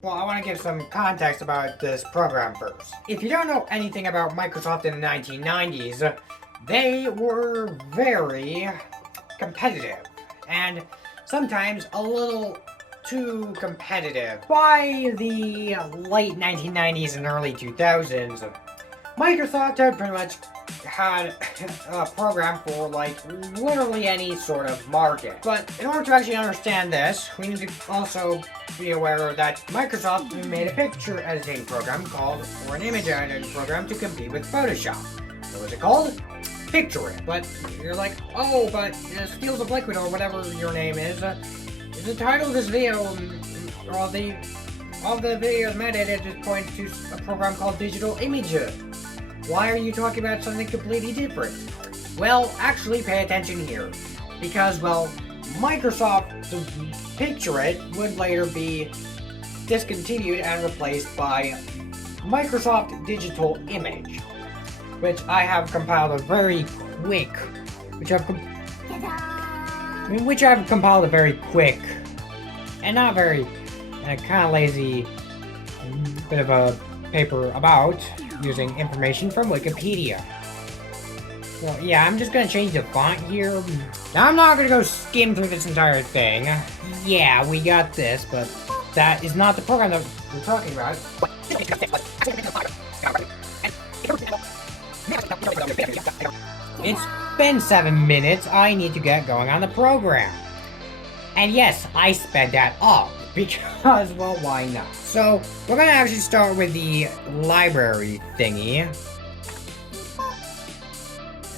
Well, I want to give some context about this program first. If you don't know anything about Microsoft in the 1990s, they were very competitive, and sometimes a little too competitive. By the late 1990s and early 2000s, Microsoft had pretty much had a program for like literally any sort of market. But in order to actually understand this, we need to also be aware that Microsoft made a picture editing program called, or an image editing program to compete with Photoshop. What was it called? Picture It. But you're like, oh, but Steals of Liquid or whatever your name is the title of this video, all the videos made it just points to a program called Digital Imager. Why are you talking about something completely different? Well, actually pay attention here. Because, well, Microsoft Picture It would later be discontinued and replaced by Microsoft Digital Image, which I have compiled a very quick, and not very, kind of lazy bit of a paper about using information from Wikipedia. Well, yeah, I'm just gonna change the font here. Now, I'm not gonna go skim through this entire thing. Yeah, we got this, but that is not the program that we're talking about. It's been 7 minutes. I need to get going on the program. And yes, I sped that up because, well, why not? So, we're gonna actually start with the library thingy.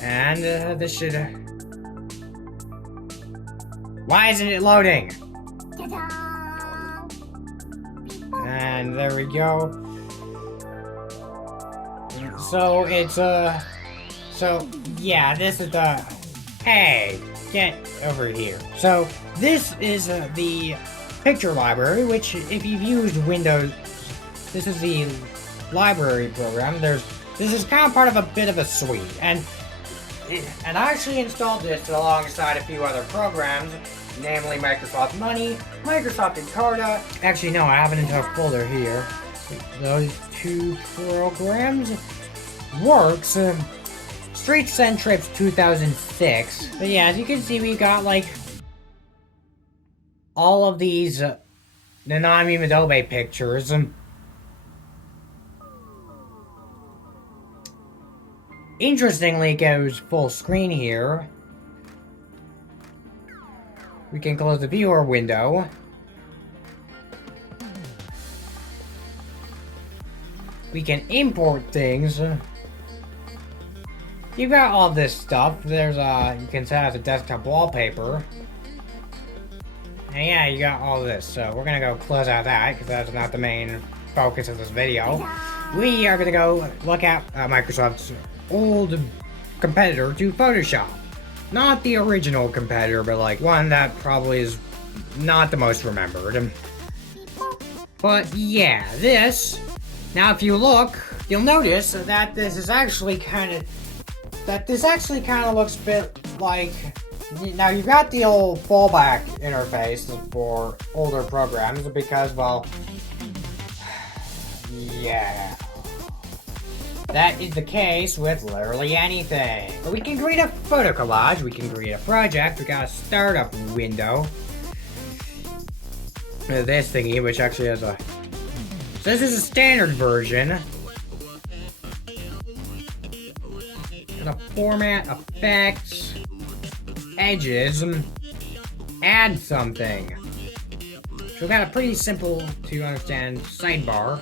And this should... Why isn't it loading? And there we go. So, it's, so, yeah, this is the... Hey, get over here. So, this is the picture library, which, if you've used Windows, this is the library program. This is kind of part of a bit of a suite, and I actually installed this alongside a few other programs, namely Microsoft Money, Microsoft Encarta. Actually, no, I have it into a folder here. Those two programs works. Streets and Trips 2006. But yeah, as you can see, we got like all of these Nanami Adobe pictures. Interestingly, it goes full screen here. We can close the viewer window. We can import things. You've got all this stuff. There's you can set as a desktop wallpaper. And yeah, you got all this. So we're gonna go close out that because that's not the main focus of this video. We are gonna go look at Microsoft's old competitor to Photoshop. Not the original competitor, but like one that probably is not the most remembered. But yeah, this. Now, if you look, you'll notice that this actually kind of looks a bit like... Now, you've got the old fallback interface for older programs because, well... Yeah... That is the case with literally anything. But we can create a photo collage, we can create a project, we got a startup window. This thingy, which actually has a... So this is a standard version. Gonna format, effects, edges, add something. So we got a pretty simple to understand sidebar.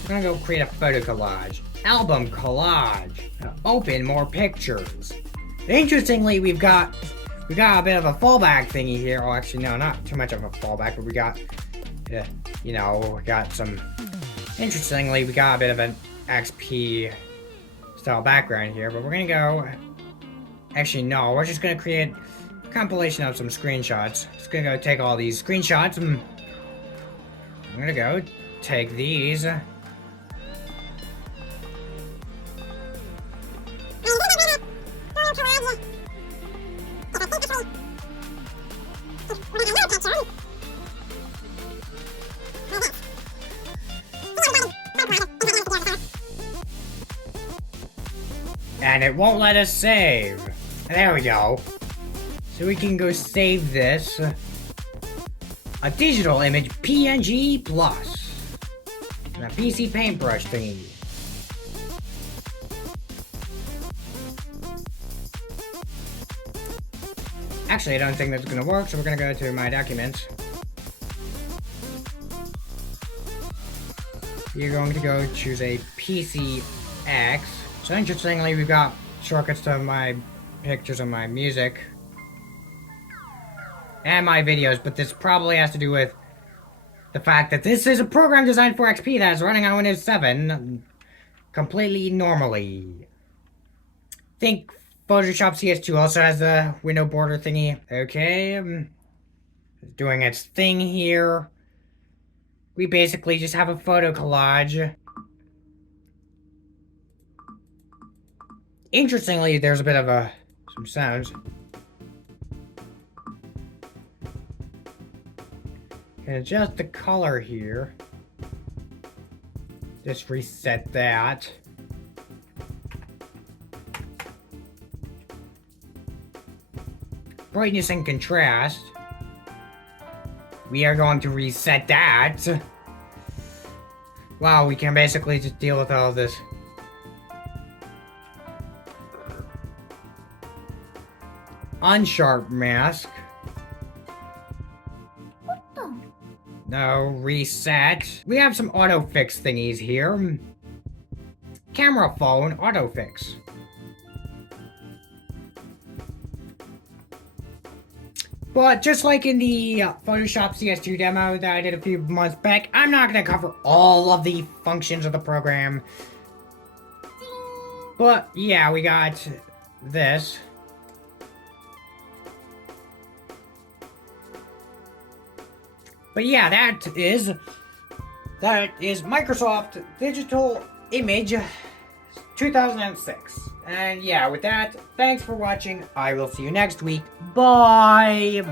I'm gonna go create a photo collage. Album collage. Open more pictures. Interestingly, we've got a bit of a fallback thingy here. Oh, actually, no, not too much of a fallback, but we got, you know, we got some. Interestingly, we got a bit of an XP style background here, but we're gonna go. Actually, no, we're just gonna create a compilation of some screenshots. Just gonna go take all these screenshots and I'm gonna go take these. And it won't let us save. There we go. So we can go save this. A digital image PNG plus. And a PC paintbrush thingy. Actually, I don't think that's gonna work, so we're gonna go to my documents. You're going to go choose a PCX. So interestingly, we've got shortcuts to my pictures and my music. And my videos, but this probably has to do with the fact that this is a program designed for XP that is running on Windows 7 completely normally. Think Photoshop CS2 also has the window border thingy. Okay, doing its thing here. We basically just have a photo collage. Interestingly, there's a bit of some sounds. Can adjust the color here. Just reset that. Brightness and contrast. We are going to reset that. Wow, we can basically just deal with all this. Unsharp mask. No, reset. We have some autofix thingies here. Camera phone autofix. But just like in the Photoshop CS2 demo that I did a few months back, I'm not going to cover all of the functions of the program. But yeah, we got this. But yeah, that is Microsoft Digital Image 2006. And yeah, with that, thanks for watching. I will see you next week. Bye!